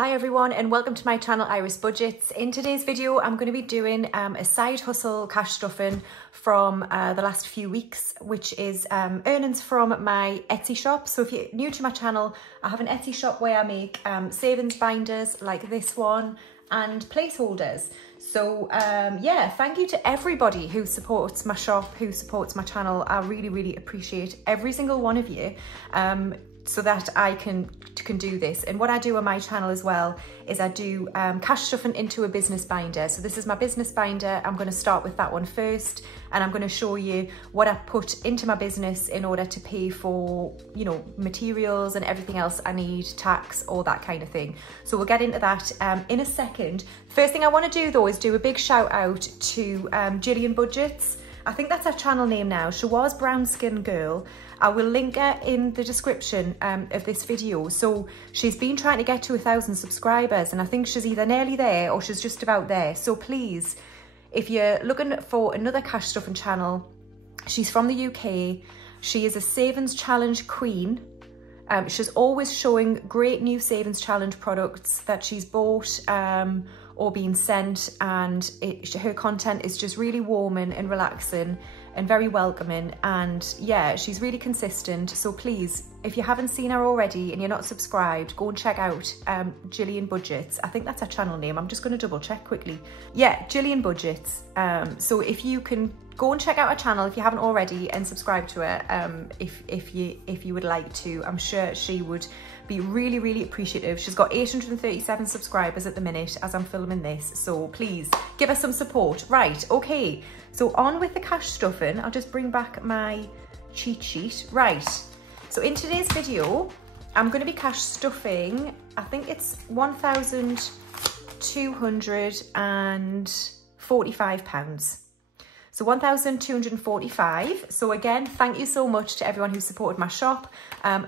Hi everyone and welcome to my channel Iris Budgets. In today's video I'm going to be doing a side hustle cash stuffing from the last few weeks, which is earnings from my Etsy shop. So if you're new to my channel, I have an Etsy shop where I make savings binders like this one and placeholders. So yeah, thank you to everybody who supports my shop, who supports my channel. I really appreciate every single one of you. So that I can do this. And what I do on my channel as well is I do cash stuffing into a business binder. So this is my business binder. I'm going to start with that one first, and I'm going to show you what I put into my business in order to pay for, you know, materials and everything else I need, tax, all that kind of thing. So we'll get into that in a second. First thing I want to do though is do a big shout out to Gillian Budgets. I think that's her channel name now. She was Brown Skin Girl. I will link her in the description of this video. So she's been trying to get to 1,000 subscribers, and I think she's either nearly there or she's just about there. So please, if you're looking for another cash stuffing channel, she's from the UK. She is a savings challenge queen. She's always showing great new savings challenge products that she's bought or been sent, and her content is just really warming and relaxing and very welcoming, and yeah, she's really consistent. So please, if you haven't seen her already and you're not subscribed, go and check out Gillian Budgets. I think that's her channel name. I'm just going to double check quickly. Yeah, Gillian Budgets. So if you can go and check out her channel if you haven't already, and subscribe to her if you would like to. I'm sure she would be really appreciative. She's got 837 subscribers at the minute as I'm filming this, so please give her some support. Right, okay, so on with the cash stuffing. I'll just bring back my cheat sheet. Right, so in today's video I'm going to be cash stuffing, I think it's £1,245. So 1,245. So again, thank you so much to everyone who supported my shop.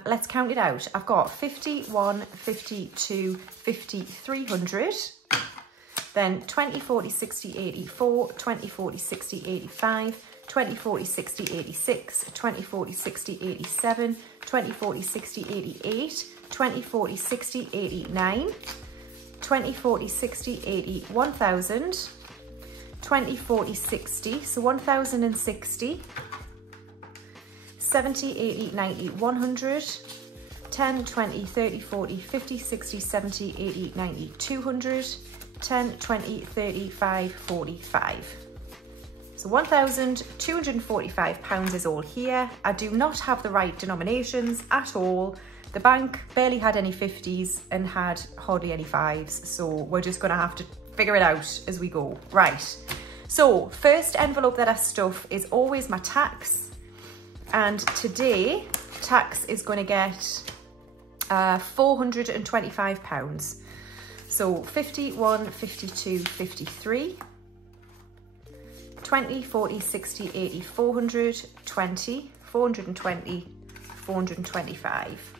Let's count it out. I've got 51, 52, 50, 300. Then 20, 40, 60, 84, 20, 40, 60, 85, 20, 40, 60, 86, 20, 40, 60, 87, 20, 40, 60, 88, 20, 40, 60, 89, 20, 40, 60, 80, 1,000. 20, 40, 60, so 1,060, 70, 80, 90, 100, 10, 20, 30, 40, 50, 60, 70, 80, 90, 200, 10, 20, 35, 45. So £1,245 is all here. I do not have the right denominations at all. The bank barely had any 50s and had hardly any 5s, so we're just gonna have to figure it out as we go. Right, so first envelope that I stuff is always my tax, and today tax is going to get £425. So 51, 52, 53, 20, 40, 60, 80, 400, 20, 420, 425.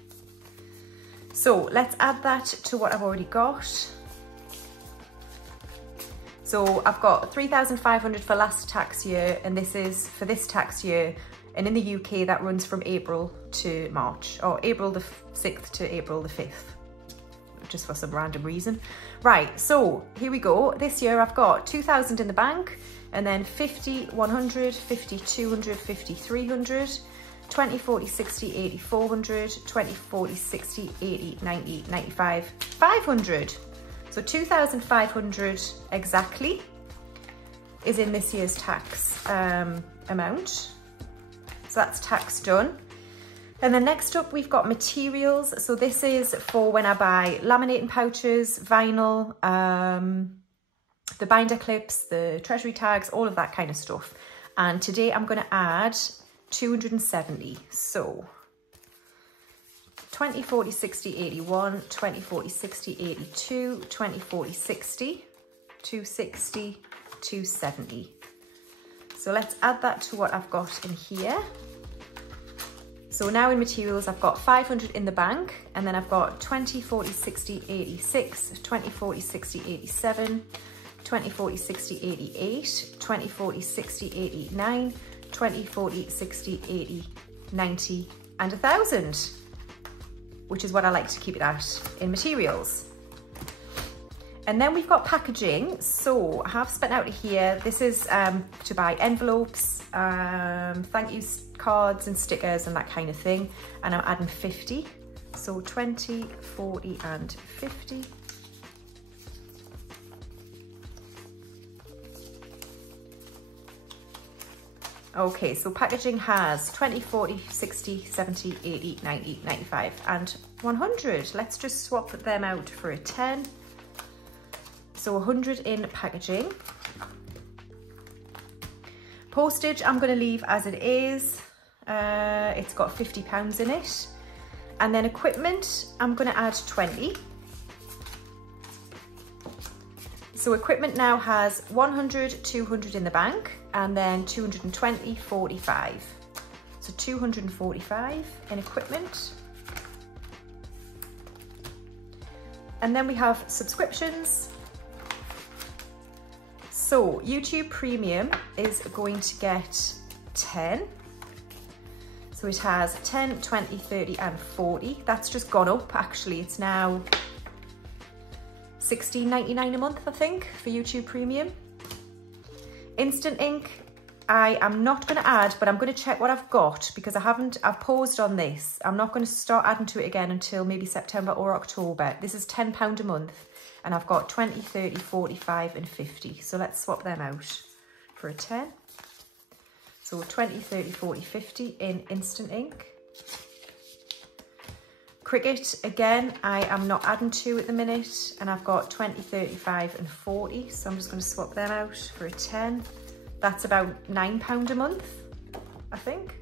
So let's add that to what I've already got. So I've got 3,500 for last tax year, and this is for this tax year. And in the UK, that runs from April to March, or April the 6th to April the 5th, just for some random reason. Right, so here we go. This year I've got 2,000 in the bank, and then 50, 100, 50, 200, 50, 300, 20, 40, 60, 80, 400, 20, 40, 60, 80, 90, 95, 500. So 2,500 exactly is in this year's tax amount. So that's tax done. And then next up we've got materials. So this is for when I buy laminating pouches, vinyl, the binder clips, the treasury tags, all of that kind of stuff. And today I'm going to add 270. So 20, 40, 60, 81, 20, 40, 60, 82, 20, 40, 60, 260, 270. So let's add that to what I've got in here. So now in materials, I've got 500 in the bank, and then I've got 20, 40, 60, 86, 20, 40, 60, 87, 20, 40, 60, 88, 20, 40, 60, 89, 20, 40, 60, 80, 90, and 1,000. Which is what I like to keep it at in materials. And then we've got packaging. So I have spent out of here. This is to buy envelopes, thank you cards and stickers and that kind of thing. And I'm adding 50. So 20, 40 and 50. Okay, so packaging has 20, 40, 60, 70, 80, 90, 95 and 100. Let's just swap them out for a 10. So 100 in packaging. Postage I'm going to leave as it is. It's got £50 in it. And then equipment, I'm going to add 20. So equipment now has 100, 200 in the bank, and then 220, 45. So 245 in equipment. And then we have subscriptions. So YouTube Premium is going to get 10. So it has 10, 20, 30 and 40. That's just gone up actually. It's now $16.99 a month, I think, for YouTube Premium. Instant Ink, I am not going to add, but I'm going to check what I've got because I've paused on this. I'm not going to start adding to it again until maybe September or October. This is £10 a month and I've got 20, 30, 45 and 50. So let's swap them out for a 10. So 20, 30, 40, 50 in Instant Ink. Cricut, again, I am not adding to at the minute, and I've got 20, 35 and 40, so I'm just going to swap them out for a 10. That's about £9 a month, I think.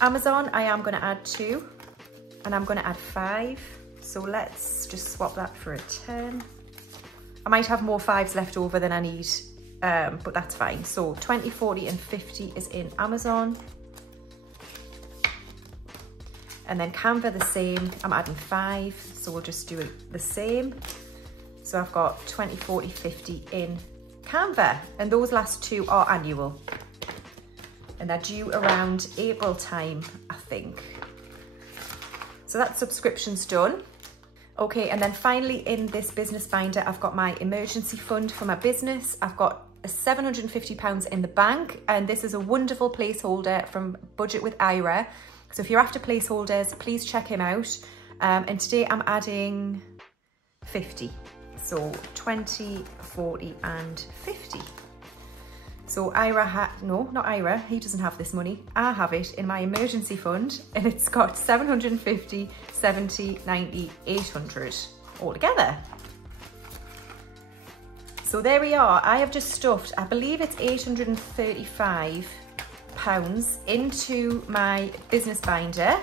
Amazon, I am going to add 2, and I'm going to add 5, so let's just swap that for a 10. I might have more 5s left over than I need, but that's fine. So 20, 40 and 50 is in Amazon. And then Canva the same, I'm adding 5, so we'll just do it the same. So I've got 20, 40, 50 in Canva, and those last 2 are annual. And they're due around April time, I think. So that subscription's done. Okay, and then finally in this business binder, I've got my emergency fund for my business. I've got £750 in the bank, and this is a wonderful placeholder from Budget with Ira. So if you're after placeholders, please check him out. And today I'm adding 50. So 20, 40 and 50. So Ira, no, not Ira, he doesn't have this money. I have it in my emergency fund, and it's got 750, 70, 90, 800 all together. So there we are. I have just stuffed, I believe it's £835 into my business binder.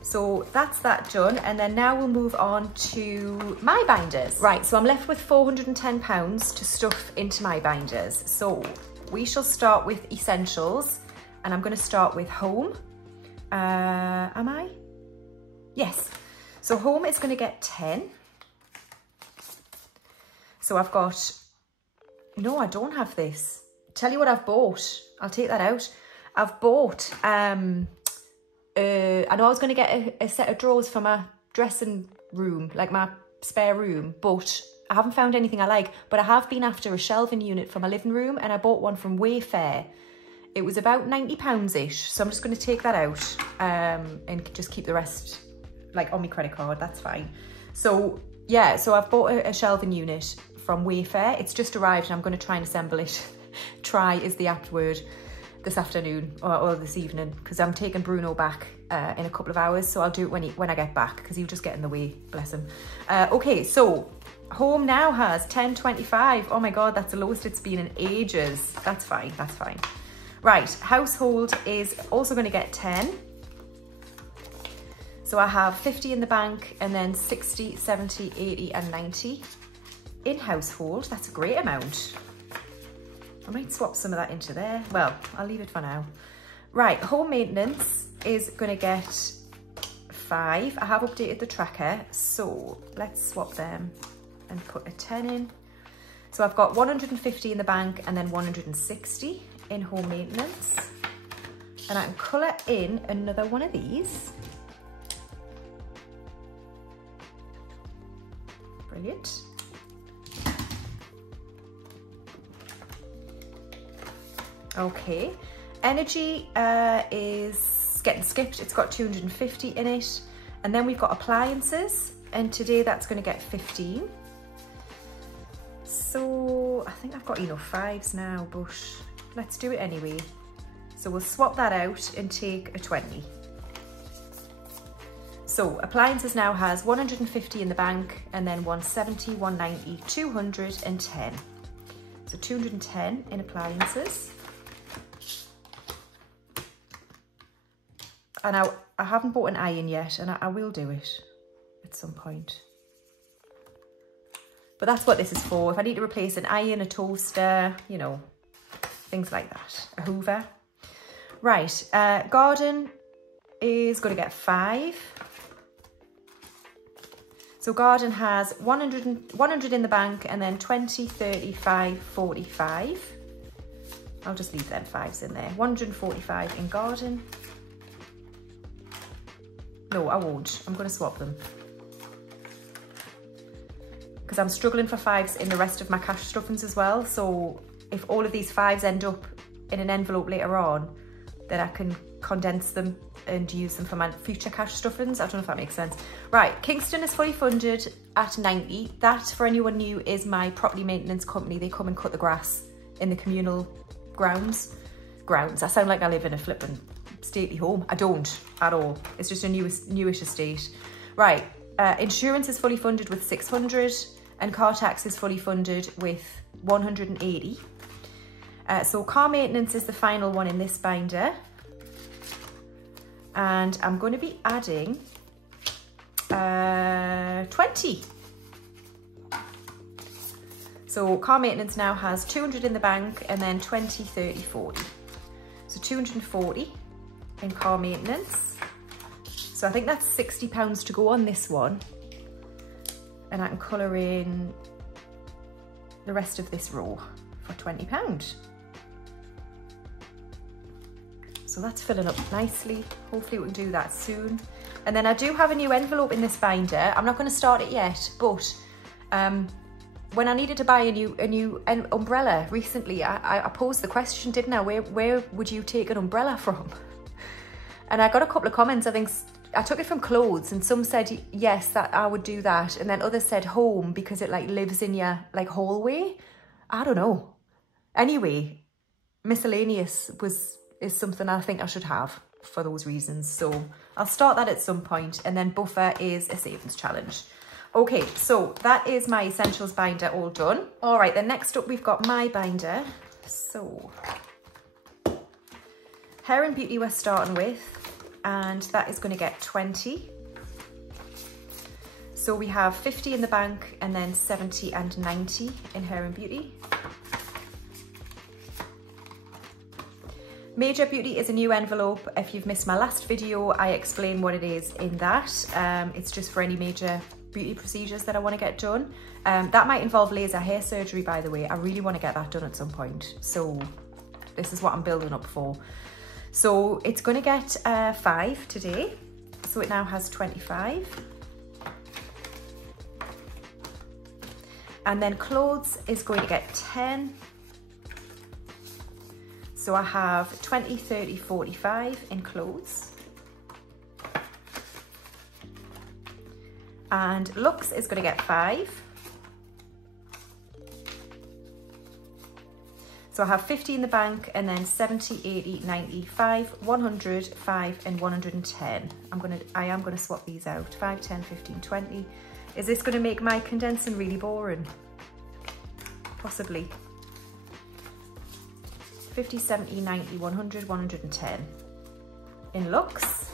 So that's that done, and then now we'll move on to my binders. Right, so I'm left with £410 to stuff into my binders. So we shall start with essentials, and I'm going to start with home. Am I? Yes. So home is going to get 10. So I've got, no, I don't have this. Tell you what I've bought. I'll take that out. I've bought, I know I was going to get a set of drawers for my dressing room, like my spare room, but I haven't found anything I like. But I have been after a shelving unit for my living room, and I bought one from Wayfair. It was about £90-ish, so I'm just going to take that out and just keep the rest like on my credit card, that's fine. So yeah, so I've bought a shelving unit from Wayfair. It's just arrived and I'm going to try and assemble it. Try is the apt word. This afternoon or this evening, because I'm taking Bruno back in a couple of hours, so I'll do it when I get back, because he'll just get in the way, bless him. Okay, so home now has 10.25. Oh my god, that's the lowest it's been in ages. That's fine, that's fine. Right, household is also going to get 10. So I have 50 in the bank, and then 60, 70, 80 and 90 in household. That's a great amount. I might swap some of that into there. Well, I'll leave it for now. Right, home maintenance is going to get 5. I have updated the tracker, so let's swap them and put a 10 in. So I've got 150 in the bank and then 160 in home maintenance. And I can colour in another one of these. Brilliant. Okay, energy is getting skipped. It's got 250 in it. And then we've got appliances, and today that's going to get 15. So I think I've got enough fives now, but let's do it anyway. So we'll swap that out and take a 20. So appliances now has 150 in the bank, and then 170, 190, 210. So 210 in appliances. And I haven't bought an iron yet, and I will do it at some point. But that's what this is for. If I need to replace an iron, a toaster, you know, things like that. A hoover. Right, garden is going to get 5. So garden has 100 in the bank, and then 20, 35, 45. I'll just leave them 5s in there. 145 in garden. No, I won't. I'm going to swap them. Because I'm struggling for 5s in the rest of my cash stuffings as well. So if all of these 5s end up in an envelope later on, then I can condense them and use them for my future cash stuffings. I don't know if that makes sense. Right, Kingston is fully funded at 90. That, for anyone new, is my property maintenance company. They come and cut the grass in the communal grounds. I sound like I live in a flippin' stately home. I don't at all. It's just a newish estate. Right, insurance is fully funded with 600, and car tax is fully funded with 180. So car maintenance is the final one in this binder, and I'm going to be adding 20. So car maintenance now has 200 in the bank, and then 20, 30, 40. So 240 in car maintenance. So I think that's £60 to go on this one. And I can colour in the rest of this row for £20. So that's filling up nicely. Hopefully we can do that soon. And then I do have a new envelope in this binder. I'm not going to start it yet, but when I needed to buy a new umbrella recently, I posed the question, didn't I? Where would you take an umbrella from? And I got a couple of comments. I think I took it from clothes, and some said yes, that I would do that, and then others said home because it like lives in your like hallway. I don't know. Anyway, miscellaneous is something I think I should have for those reasons. So I'll start that at some point, and then buffer is a savings challenge. Okay, so that is my essentials binder all done. All right, then next up we've got my binder. So Hair and Beauty we're starting with, and that is going to get 20. So we have 50 in the bank, and then 70 and 90 in Hair and Beauty. Major Beauty is a new envelope. If you've missed my last video, I explain what it is in that. It's just for any major beauty procedures that I want to get done. That might involve laser hair surgery, by the way. I really want to get that done at some point. So this is what I'm building up for. So it's going to get 5 today. So it now has 25. And then clothes is going to get 10. So I have 20, 30, 45 in clothes. And looks is going to get 5. So I have 50 in the bank, and then 70, 80, 95, 100, 5 and 110. I am going to swap these out. 5, 10, 15, 20. Is this going to make my condensing really boring? Possibly. 50, 70, 90, 100, 110 in looks.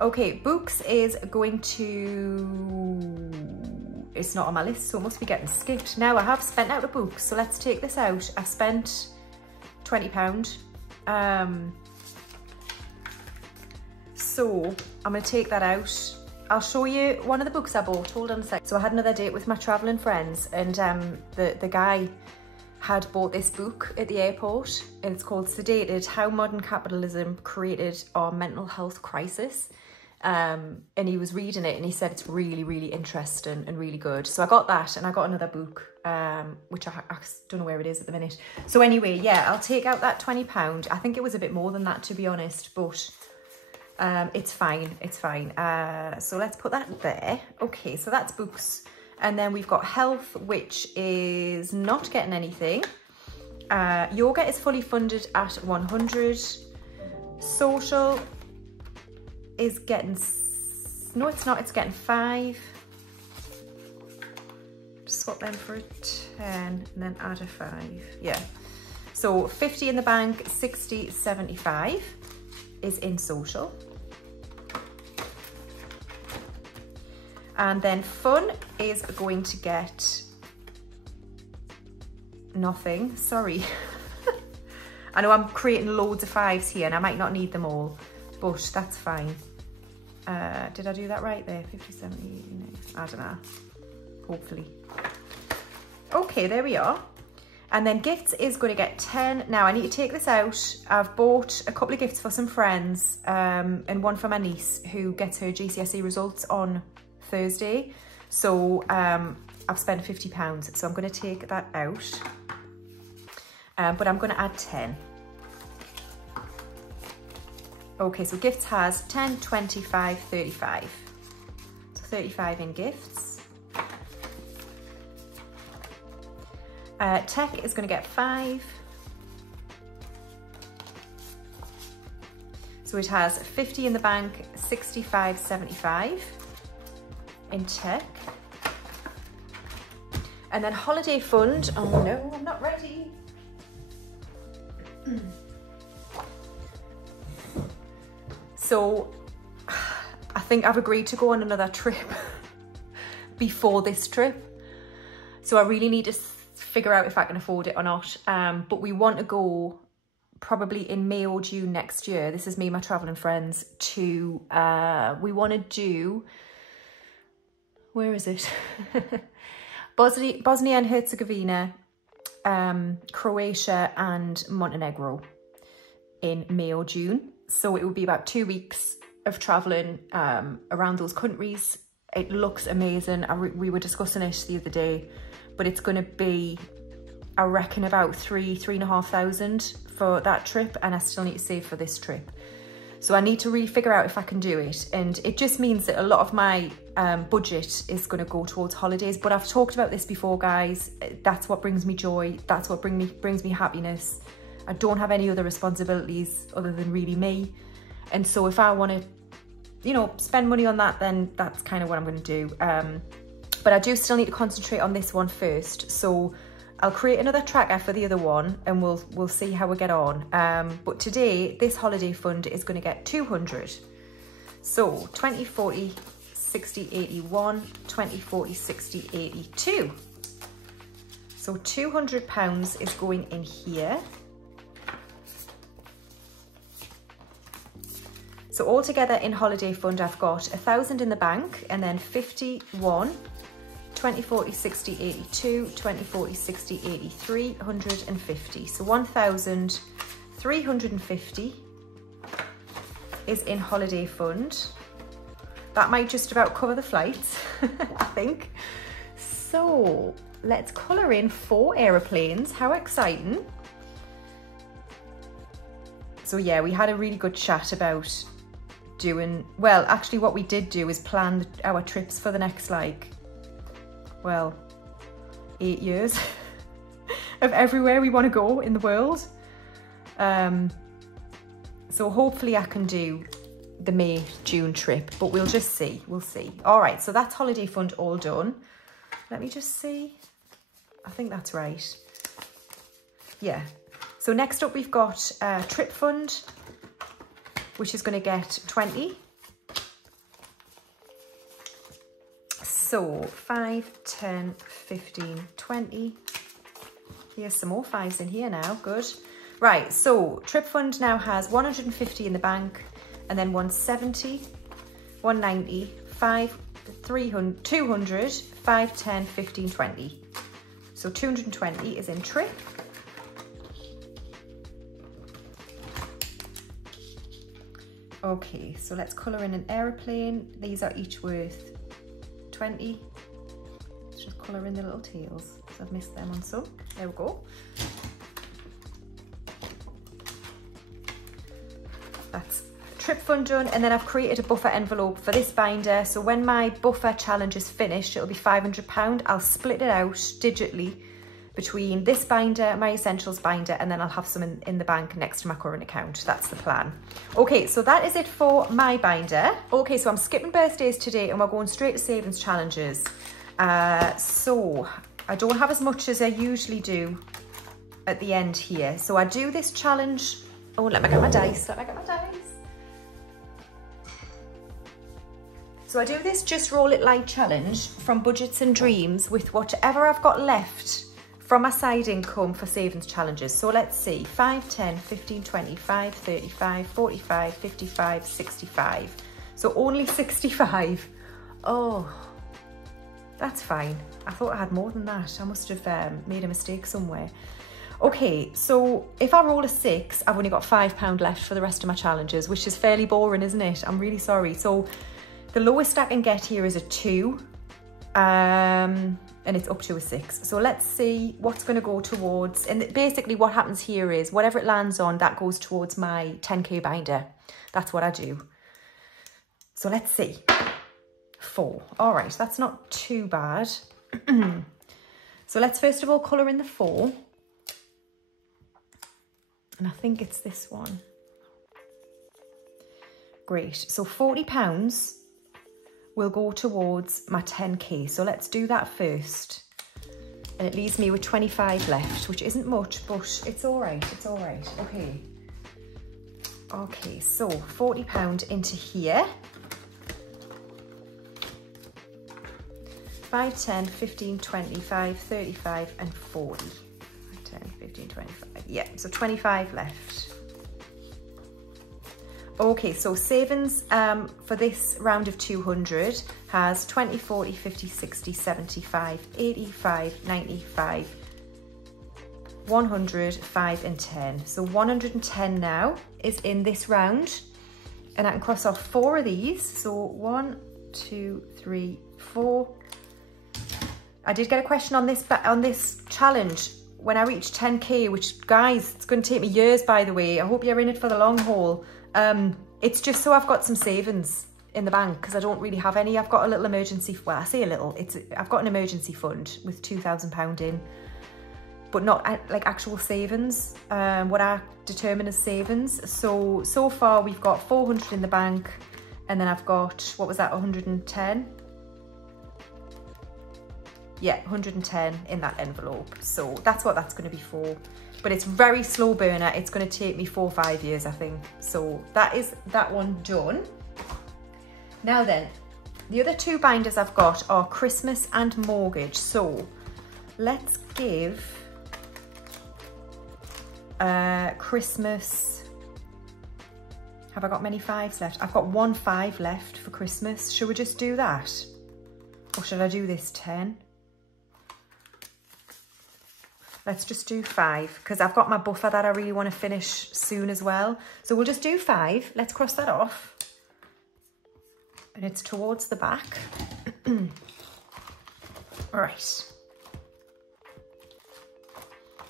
Okay, books is going to, it's not on my list, so it must be getting skipped. Now I have spent out a book, so let's take this out. I spent £20. So I'm gonna take that out. I'll show you one of the books I bought, hold on a sec. So I had another date with my traveling friends, and the guy had bought this book at the airport, and it's called Sedated: How Modern Capitalism Created Our Mental Health Crisis. and he was reading it and he said it's really, really interesting and really good. So I got that, and I got another book, which I don't know where it is at the minute. So anyway, yeah, I'll take out that £20. I think it was a bit more than that, to be honest, but it's fine, it's fine. So let's put that there. Okay, so that's books. And then we've got health, which is not getting anything. Yoga is fully funded at 100. Social is getting, no it's not, it's getting 5. Swap them for a 10 and then add a 5. Yeah, so 50 in the bank, 60, 75 is in social. And then fun is going to get nothing, sorry. I know I'm creating loads of 5s here and I might not need them all, but that's fine. Did I do that right there? 50, 70, I don't know, hopefully. Okay, there we are. And then gifts is going to get 10. Now I need to take this out. I've bought a couple of gifts for some friends, and one for my niece who gets her GCSE results on Thursday. So I've spent £50, so I'm going to take that out. But I'm going to add 10. Okay, so gifts has 10, 25, 35. So 35 in gifts. Tech is going to get 5. So it has 50 in the bank, 65, 75 in tech. And then holiday fund, oh no, I'm not ready. So I think I've agreed to go on another trip before this trip. So I really need to figure out if I can afford it or not. But we want to go probably in May or June next year. This is me and my travelling friends to, we want to do, where is it? Bosnia and Herzegovina, Croatia and Montenegro in May or June. So it would be about 2 weeks of travelling around those countries. It looks amazing. We were discussing it the other day, but it's going to be, I reckon, about 3,500 for that trip, and I still need to save for this trip. So I need to really figure out if I can do it, and it just means that a lot of my budget is going to go towards holidays. But I've talked about this before, guys. That's what brings me joy. That's what brings me happiness. I don't have any other responsibilities other than really me. And so if I want to, you know, spend money on that, then that's kind of what I'm going to do. But I do still need to concentrate on this one first. So I'll create another tracker for the other one and we'll see how we get on. But today, this holiday fund is going to get 200. So 20, 40, 60, 81, 20, 40, 60, 82. So £200 is going in here. So altogether in holiday fund, I've got 1,000 in the bank, and then 51, 20, 40, 60, 82, 20, 40, 60, 83, 150. So 1,350 is in holiday fund. That might just about cover the flights, I think. So let's colour in 4 aeroplanes. How exciting. So yeah, we had a really good chat about doing, well, actually what we did do is plan our trips for the next, like, well, 8 years of everywhere we want to go in the world. So hopefully I can do the May-June trip, but we'll just see, we'll see. All right, so that's holiday fund all done. Let me just see. I think that's right. Yeah. So next up we've got trip fund, which is going to get 20. So 5, 10, 15, 20. Here's some more 5s in here now, good. Right, so trip fund now has 150 in the bank, and then 170, 190, 5, 300, 200, 5, 10, 15, 20. So 220 is in trip. Okay, so let's colour in an aeroplane. These are each worth 20. Let's just colour in the little tails, because I've missed them on some. There we go. That's trip fund done, and then I've created a buffer envelope for this binder. So when my buffer challenge is finished, it'll be £500. I'll split it out digitally between this binder, my essentials binder, and then I'll have some in the bank next to my current account. That's the plan. Okay, so that is it for my binder. Okay, so I'm skipping birthdays today and we're going straight to savings challenges. So I don't have as much as I usually do at the end here. So I do this challenge. Oh, let me get my dice. So I do this just roll it light challenge from Budgets and Dreams with whatever I've got left from my side income for savings challenges. So let's see, 5, 10, 15, 25, 35, 45, 55, 65. So only 65. Oh, that's fine. I thought I had more than that. I must have made a mistake somewhere. Okay, so if I roll a 6, I've only got £5 left for the rest of my challenges, which is fairly boring, isn't it? I'm really sorry. So the lowest I can get here is a 2, and it's up to a 6. So let's see what's going to go towards, and basically what happens here is whatever it lands on, that goes towards my 10k binder. That's what I do. So let's see. 4. All right, that's not too bad. So let's first of all colour in the 4. And I think it's this one. Great. So £40 will go towards my 10k. So let's do that first. And it leaves me with 25 left, which isn't much, but it's all right. It's all right. Okay. Okay, so £40 into here. 5, 10, 15, 25, 35 and 40. 10, 15, 25. Yeah, so 25 left. Okay, so savings for this round of 200 has 20, 40, 50, 60, 75, 85, 95, 100, 5 and 10. So 110 now is in this round, and I can cross off 4 of these. So 1, 2, 3, 4. I did get a question on this challenge when I reach 10k, which guys, it's going to take me years, by the way. I hope you're in it for the long haul. It's just so I've got some savings in the bank, because I don't really have any. I've got a little emergency, well, I say a little, I've got an emergency fund with £2,000 in, but not like actual savings, what I determine as savings. So far we've got 400 in the bank, and then I've got, what was that, 110? Yeah, 110 in that envelope. So that's what that's going to be for. But it's very slow burner. It's going to take me 4 or 5 years, I think. So that is that one done. Now then, the other 2 binders I've got are Christmas and mortgage. So let's give Christmas. Have I got many 5s left? I've got 1 5 left for Christmas. Should we just do that? Or should I do this 10? Let's just do 5, because I've got my buffer that I really want to finish soon as well. So we'll just do 5. Let's cross that off. And it's towards the back. All right.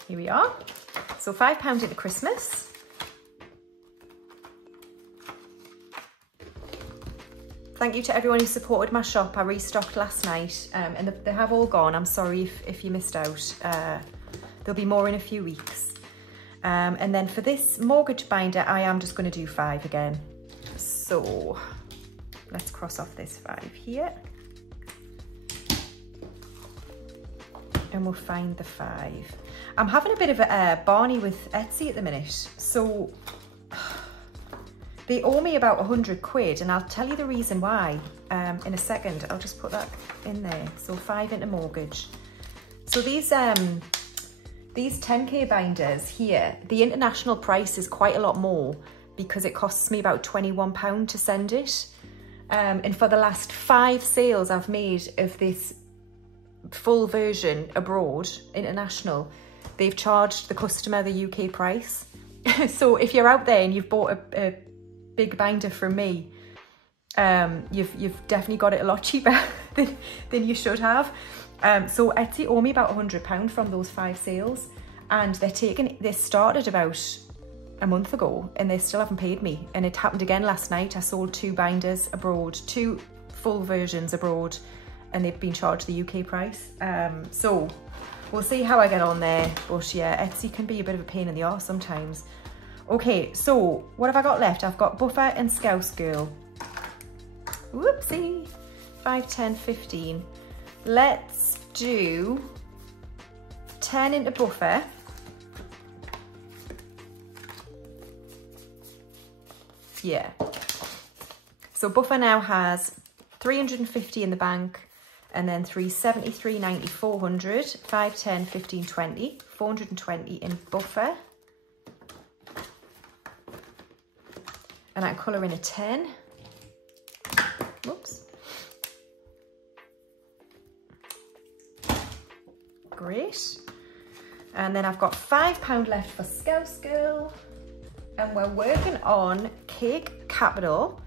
Here we are. So £5 into Christmas. Thank you to everyone who supported my shop. I restocked last night, and they have all gone. I'm sorry if you missed out. There'll be more in a few weeks. And then for this mortgage binder, I am just going to do 5 again. So let's cross off this 5 here. And we'll find the 5. I'm having a bit of a Barney with Etsy at the minute. So they owe me about 100 quid, and I'll tell you the reason why in a second. I'll just put that in there. So 5 into mortgage. So these 10k binders here, the international price is quite a lot more, because it costs me about £21 to send it. And for the last 5 sales I've made of this full version abroad, international, they've charged the customer the UK price. So if you're out there and you've bought big binder from me, you've definitely got it a lot cheaper than you should have. So Etsy owe me about £100 from those 5 sales, and they started about a month ago and they still haven't paid me. And it happened again last night. I sold 2 binders abroad, 2 full versions abroad, and they've been charged the UK price. So we'll see how I get on there. But yeah, Etsy can be a bit of a pain in the arse sometimes. Okay, so what have I got left? I've got Buffer and Scouse Girl. Whoopsie. 5, 10, 15. Let's do 10 into Buffer. Yeah. So Buffer now has 350 in the bank, and then 373, 90, 400, 5, 10, 15, 20, 420 in Buffer. And I colour in a 10. Whoops. Great. And then I've got £5 left for Scouse Girl. And we're working on Cake Capital,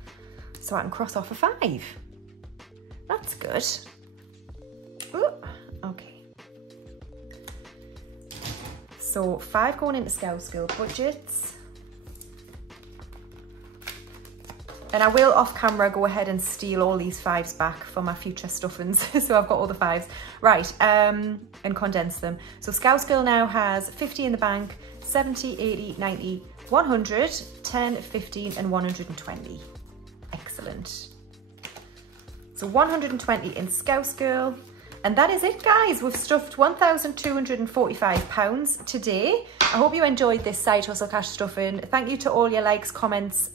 so I can cross off a 5. That's good. Ooh, okay. So 5 going into Scouse Girl budgets. And I will off camera go ahead and steal all these 5s back for my future stuffings. So I've got all the 5s. Right, and condense them. So Scouse Girl now has 50 in the bank, 70, 80, 90, 100, 10, 15 and 120. Excellent. So 120 in Scouse Girl. And that is it, guys. We've stuffed £1,245 today. I hope you enjoyed this side hustle cash stuffing. Thank you to all your likes, comments,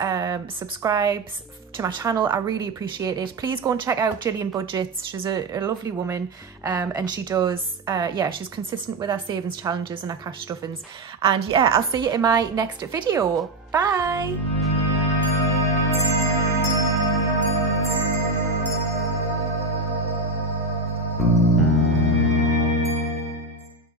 subscribes to my channel. I really appreciate it. Please go and check out Gillian Budgets. She's a lovely woman, and she does, yeah, she's consistent with our savings challenges and our cash stuffings. And yeah, I'll see you in my next video. Bye.